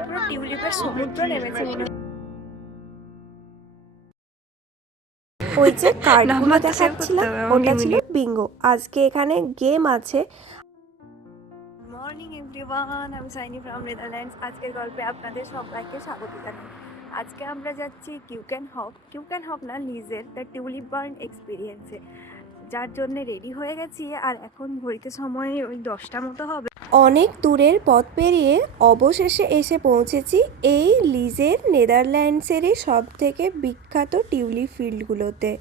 পুরো টিউলিপের সমুদ্র নেমেছে মনে হয়। ওই যে কার্ডগুলো দেখাচ্ছিলাম ওটা ছিল বিঙ্গো। আজকে এখানে গেম আছে। মর্নিং এভরিওয়ান, আমি সাইনি ফ্রম নেদারল্যান্ডস। আজকের গল্পে আপনাদের সবাইকে স্বাগত জানাই। আজকে আমরা যাচ্ছি কিউক্যান হপ না, লিজের দ্য টিউলিপ বার্ন এক্সপিরিয়েন্সে, যার জন্য রেডি হয়ে গেছি। আর এখন ঘড়িতে সময় ওই 10টা মতো হবে। অনেক দূরের পথ পেরিয়ে অবশেষে এসে পৌঁছেছি এই লিজের নেদারল্যান্ডসের সব থেকে বিখ্যাত টিউলিপ ফিল্ডগুলোতে।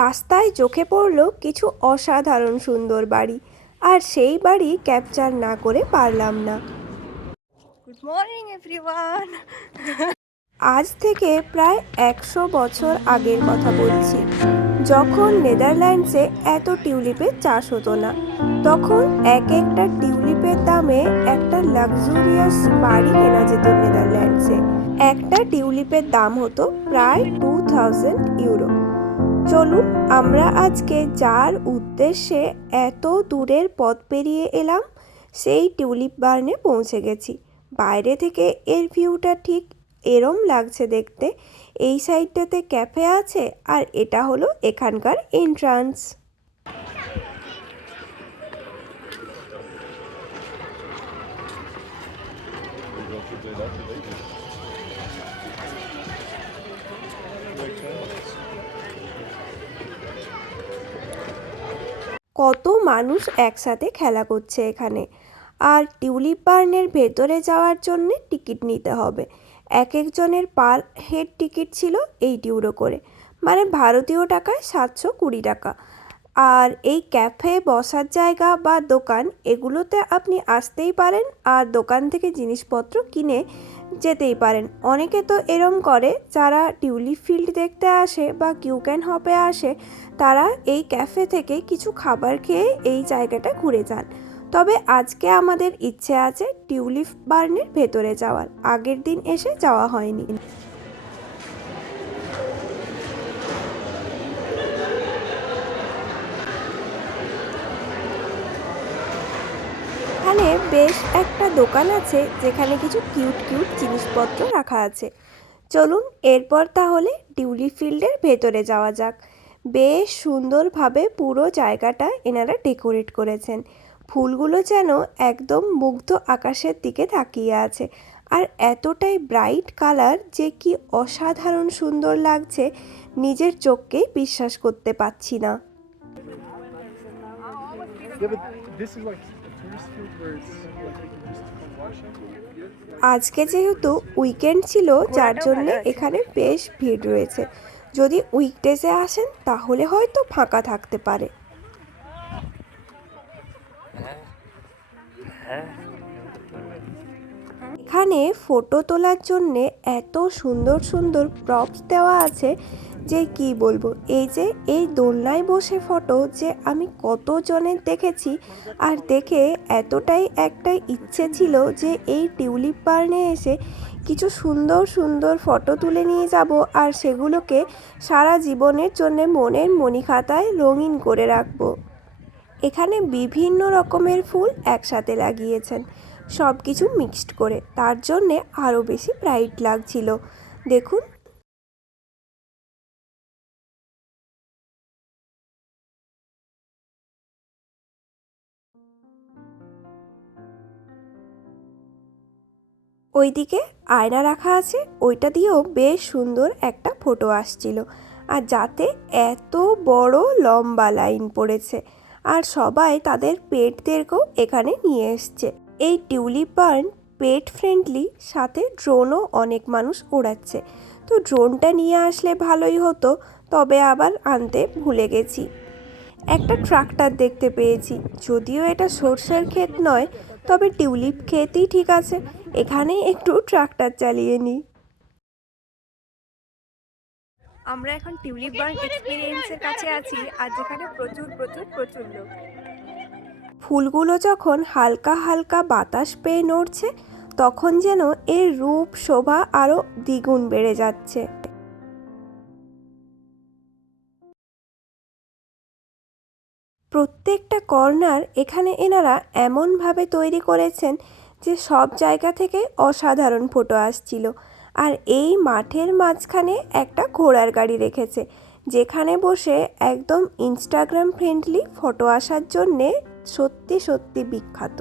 রাস্তায় চোখে পড়লো কিছু অসাধারণ সুন্দর বাড়ি, আর সেই বাড়ি ক্যাপচার না করে পারলাম না। Good morning everyone. আজ থেকে প্রায় 100 বছর আগের কথা বলছি, যখন নেদারল্যান্ডসে এত টিউলিপের চাষ হতো না। তখন এক একটা টিউলিপের দামে একটা লাক্সুরিয়াস বাড়ি কেনা যেত নেদারল্যান্ডসে। একটা টিউলিপের দাম হতো প্রায় 2000 ইউরো। চলুন আমরা আজকে যার উদ্দেশ্যে এত দূরের পথ পেরিয়ে এলাম সেই টিউলিপ বার্নে পৌঁছে গেছি। বাইরে থেকে এর ভিউটা ঠিক এরম লাগছে দেখতে। এই সাইডটাতে ক্যাফে আছে আর এটা হলো এখানকার এন্ট্রান্স। কত মানুষ একসাথে খেলা করছে এখানে। আর টিউলিপ বার্নের ভেতরে যাওয়ার জন্য টিকিট নিতে হবে। এক একজনের পার হেড টিকিট ছিল 8 ইউরো করে, মানে ভারতীয় টাকায় 720 টাকা। আর এই ক্যাফে বসার জায়গা বা দোকান এগুলোতে আপনি আসতেই পারেন আর দোকান থেকে জিনিসপত্র কিনে যেতেই পারেন। অনেকে তো এরম করে, যারা টিউলিপ ফিল্ড দেখতে আসে বা কিউক্যান হপে আসে তারা এই ক্যাফে থেকে কিছু খাবার খেয়ে এই জায়গাটা ঘুরে যান। তবে আজকে আমাদের ইচ্ছে আছে টিউলিপ বার্নের ভেতরে যাওয়ার, আগের দিন এসে যাওয়া হয়নি। এখানে বেশ একটা দোকান আছে যেখানে কিছু কিউট কিউট জিনিসপত্র রাখা আছে। চলুন এরপর তাহলে টিউলিপ ফিল্ডের ভেতরে যাওয়া যাক। বেশ সুন্দরভাবে পুরো জায়গাটা এনারা ডেকোরেট করেছেন। ফুলগুলো যেন একদম মুগ্ধ আকাশের দিকে তাকিয়ে আছে। আর এতটাই ব্রাইট কালার যে কি অসাধারণ সুন্দর লাগছে, নিজের চোখকেই বিশ্বাস করতে পারছি না। আজকে যেহেতু উইকেন্ড ছিল যার জন্য এখানে বেশ ভিড় রয়েছে। যদি উইকডেজে আসেন তাহলে হয়তো ফাঁকা থাকতে পারে। এখানে ফটো তোলার জন্য এত সুন্দর সুন্দর প্রপস দেওয়া আছে যে কি বলবো। এই যে এই দোলনায় বসে ফটো যে আমি কতজনের দেখেছি, আর দেখে এতটাই একটা ইচ্ছে ছিল যে এই টিউলিপ বার্নে এসে কিছু সুন্দর সুন্দর ফটো তুলে নিয়ে যাব আর সেগুলোকে সারা জীবনের জন্য মনের মণিখাতায় রঙিন করে রাখবো। এখানে বিভিন্ন রকমের ফুল একসাথে লাগিয়েছেন, সব কিছু মিক্সড করে, তার জন্যে আরও বেশি ব্রাইট লাগছিল। দেখুন ওইদিকে আয়না রাখা আছে, ওইটা দিয়েও বেশ সুন্দর একটা ফটো আসছিল। আর যাতে এত বড় লম্বা লাইন পড়েছে, আর সবাই তাদের পেটদেরকেও এখানে নিয়ে এসছে। এই টিউলিপ বার্ন পেট ফ্রেন্ডলি, সাথে ড্রোনও অনেক মানুষ ওড়াচ্ছে। তো ড্রোনটা নিয়ে আসলে ভালোই হতো, তবে আবার আনতে ভুলে গেছি। একটা ট্রাক্টর দেখতে পেয়েছি, যদিও এটা সর্ষের ক্ষেত নয়, তবে টিউলিপ ক্ষেতই ঠিক আছে। এখানে একটু ট্রাক্টর চালিয়ে নিই। আমরা এখন টিউলিপ বার্ন এক্সপিরিয়েন্সের কাছে আছি, আর যেখানে প্রচুর প্রচুর প্রচুর লোক। ফুলগুলো যখন হালকা হালকা বাতাস পেয়ে নড়ছে তখন যেন এর রূপ শোভা আরও দ্বিগুণ বেড়ে যাচ্ছে। প্রত্যেকটা কর্নার এখানে এনারা এমনভাবে তৈরি করেছেন যে সব জায়গা থেকে অসাধারণ ফটো আসছিল। আর এই মাঠের মাঝখানে একটা ঘোড়ার গাড়ি রেখেছে, যেখানে বসে একদম ইনস্টাগ্রাম ফ্রেন্ডলি ফটো আসার জন্যে সত্যি সত্যি বিখ্যাত।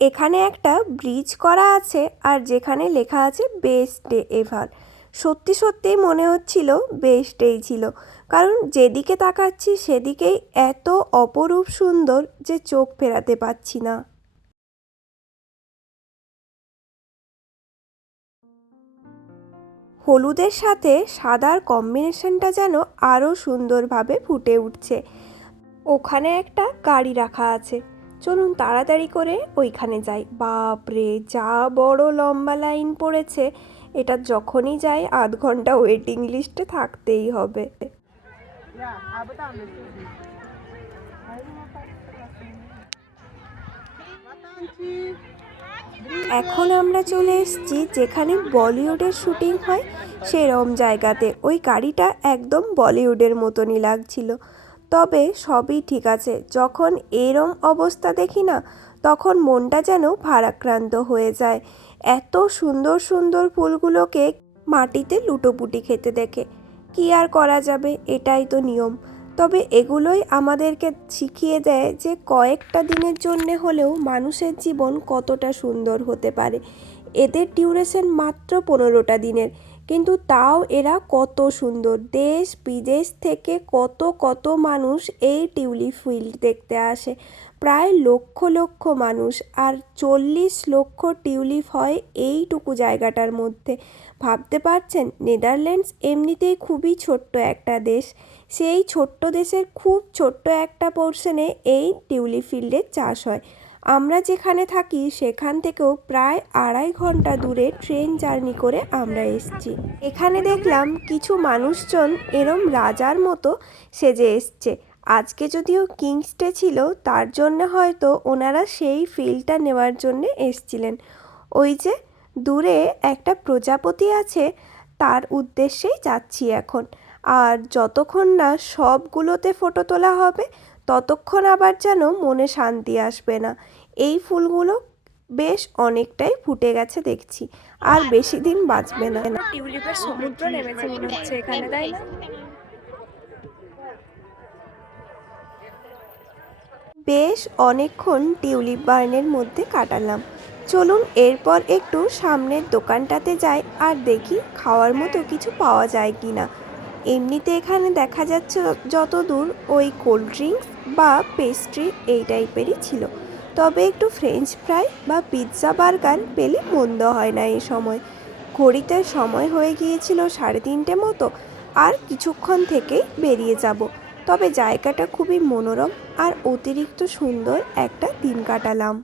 এখানে একটা ব্রিজ করা আছে আর যেখানে লেখা আছে বেস্ট ডে এভার। সত্যি সত্যি মনে হচ্ছিল বেস্ট ডেই ছিল, কারণ যেদিকে তাকাচ্ছি সেদিকেই এত অপরূপ সুন্দর যে চোখ ফেরাতে পারছি না। হলুদের সাথে সাদার কম্বিনেশনটা যেন আরও সুন্দরভাবে ফুটে উঠছে। ওখানে একটা গাড়ি রাখা আছে, চলুন তাড়াতাড়ি করে ওইখানে যাই। বাপরে, যা বড় লম্বা লাইন পড়েছে, এটা যখনই যাই আধ ঘন্টা ওয়েটিং লিস্টে থাকতেই হবে। এখন আমরা চলে এসেছি যেখানে বলিউডের শুটিং হয় সেরম জায়গাতে। ওই গাড়িটা একদম বলিউডের মতনই লাগছিল। তবে সবই ঠিক আছে, যখন এরম অবস্থা দেখি না তখন মনটা যেন ভারাক্রান্ত হয়ে যায়। এত সুন্দর সুন্দর ফুলগুলোকে মাটিতে লুটোপুটি খেতে দেখে কি আর করা যাবে, এটাই তো নিয়ম। তবে এগুলোই আমাদেরকে শিখিয়ে দেয় যে কয়েকটা দিনের জন্যে হলেও মানুষের জীবন কতটা সুন্দর হতে পারে। এদের ডিউরেশন মাত্র 15টা দিনের, কিন্তু তাও এরা কত সুন্দর। দেশ বিদেশ থেকে কত কত মানুষ এই টিউলিপ ফিল্ড দেখতে আসে, প্রায় লক্ষ লক্ষ মানুষ। আর 40 লক্ষ টিউলিপ হয় এইটুকু জায়গাটার মধ্যে। ভাবতে পারছেন, নেদারল্যান্ডস এমনিতেই খুবই ছোট্ট একটা দেশ, সেই ছোট্ট দেশের খুব ছোট্ট একটা পোর্শনে এই টিউলিপ ফিল্ডের চাষ হয়। আমরা যেখানে থাকি সেখান থেকেও প্রায় 2.5 ঘন্টা দূরে ট্রেন জার্নি করে আমরা এসেছি। এখানে দেখলাম কিছু মানুষজন এরম রাজার মতো সেজে এসছে। আজকে যদিও কিংস ডে ছিল, তার জন্য হয়তো ওনারা সেই ফিলটা নেওয়ার জন্য এসছিলেন। ওই যে দূরে একটা প্রজাপতি আছে, তার উদ্দেশ্যেই যাচ্ছি এখন। আর যতক্ষণ না সবগুলোতে ফটো তোলা হবে ততক্ষণ আবার যেন মনে শান্তি আসবে না। এই ফুলগুলো বেশ অনেকটাই ফুটে গেছে দেখছি, আর বেশি দিন বাঁচবে না। টিউলিপের সমুদ্র নেমেছে মনে হচ্ছে এখানে, তাই না? বেশ অনেকক্ষণ টিউলিপ বাগানের মধ্যে কাটালাম। চলুন এরপর একটু সামনের দোকানটাতে যাই আর দেখি খাওয়ার মতো কিছু পাওয়া যায় কি না। এমনিতে এখানে দেখা যাচ্ছে যত দূর ওই কোল্ড ড্রিঙ্কস বা পেস্ট্রি এই টাইপেরই ছিল। তবে একটু ফ্রেঞ্চ ফ্রাই বা পিৎজা বার্গার পেলে মন্দ হয় না এই সময়। ঘড়িতে সময় হয়ে গিয়েছিল 3:30 মতো, আর কিছুক্ষণ থেকেই বেরিয়ে যাব। তবে জায়গাটা খুবই মনোরম আর অতিরিক্ত সুন্দর একটা দিন কাটালাম।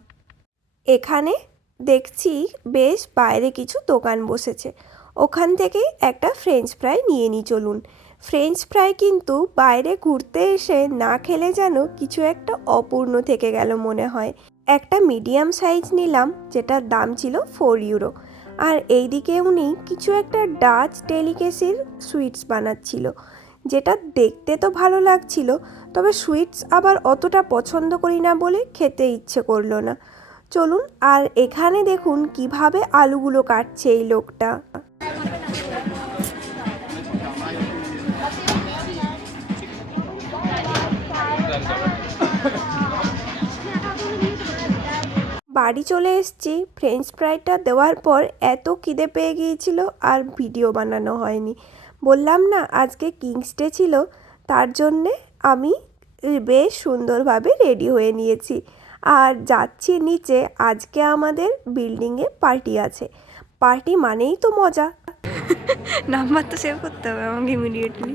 এখানে দেখছি বেশ বাইরে কিছু দোকান বসেছে, ওখান থেকেই একটা ফ্রেঞ্চ ফ্রাই নিয়ে নিই। চলুন, ফ্রেঞ্চ ফ্রাই কিন্তু বাইরে ঘুরতে এসে না খেলে যেন কিছু একটা অপূর্ণ থেকে গেল মনে হয়। একটা মিডিয়াম সাইজ নিলাম, যেটার দাম ছিল 4 ইউরো। আর এইদিকে উনি কিছু একটা ডাচ ডেলিকেসির সুইটস বানাচ্ছিল, যেটা দেখতে তো ভালো লাগছিল, তবে সুইটস আবার অতটা পছন্দ করি না বলে খেতে ইচ্ছে করলো না। চলুন, আর এখানে দেখুন কিভাবে আলুগুলো কাটছে এই লোকটা। বাড়ি চলে এসেছি। ফ্রেঞ্চ ফ্রাইটা দেওয়ার পর এত খিদে পেয়ে গিয়েছিল আর ভিডিও বানানো হয়নি। বললাম না আজকে কিংস ডে ছিল, তার জন্যে আমি বেশ সুন্দরভাবে রেডি হয়ে নিয়েছি আর যাচ্ছি নিচে। আজকে আমাদের বিল্ডিংয়ে পার্টি আছে। পার্টি মানেই তো মজা। নাম্বার তো সেভ করতে হবে আমাকে ইমিডিয়েটলি।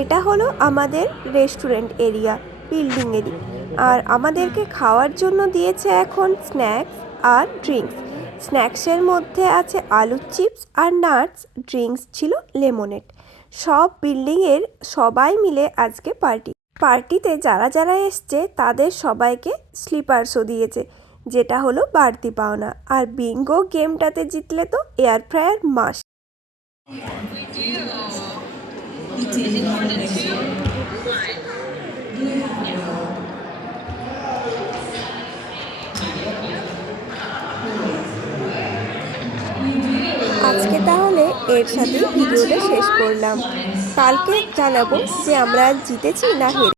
এটা হলো আমাদের রেস্টুরেন্ট এরিয়া বিল্ডিংয়েরই। আর আমাদেরকে খাওয়ার জন্য দিয়েছে এখন স্ন্যাক্স আর ড্রিঙ্কস। স্ন্যাক্সের মধ্যে আছে আলুর চিপস আর নাটস, ড্রিঙ্কস ছিল লেমনেড। সব বিল্ডিংয়ের সবাই মিলে আজকে পার্টিতে যারা যারা এসছে তাদের সবাইকে স্লিপার্সও দিয়েছে, যেটা হলো বাড়তি পাওনা। আর বিঙ্গো গেমটাতে জিতলে তো এয়ার ফ্রায়ার মাস্ট। আজকে তাহলে এর সাথেই ভিডিওটা শেষ করলাম। কালকে জানাবো যে আমরা জিতেছি না হেরে।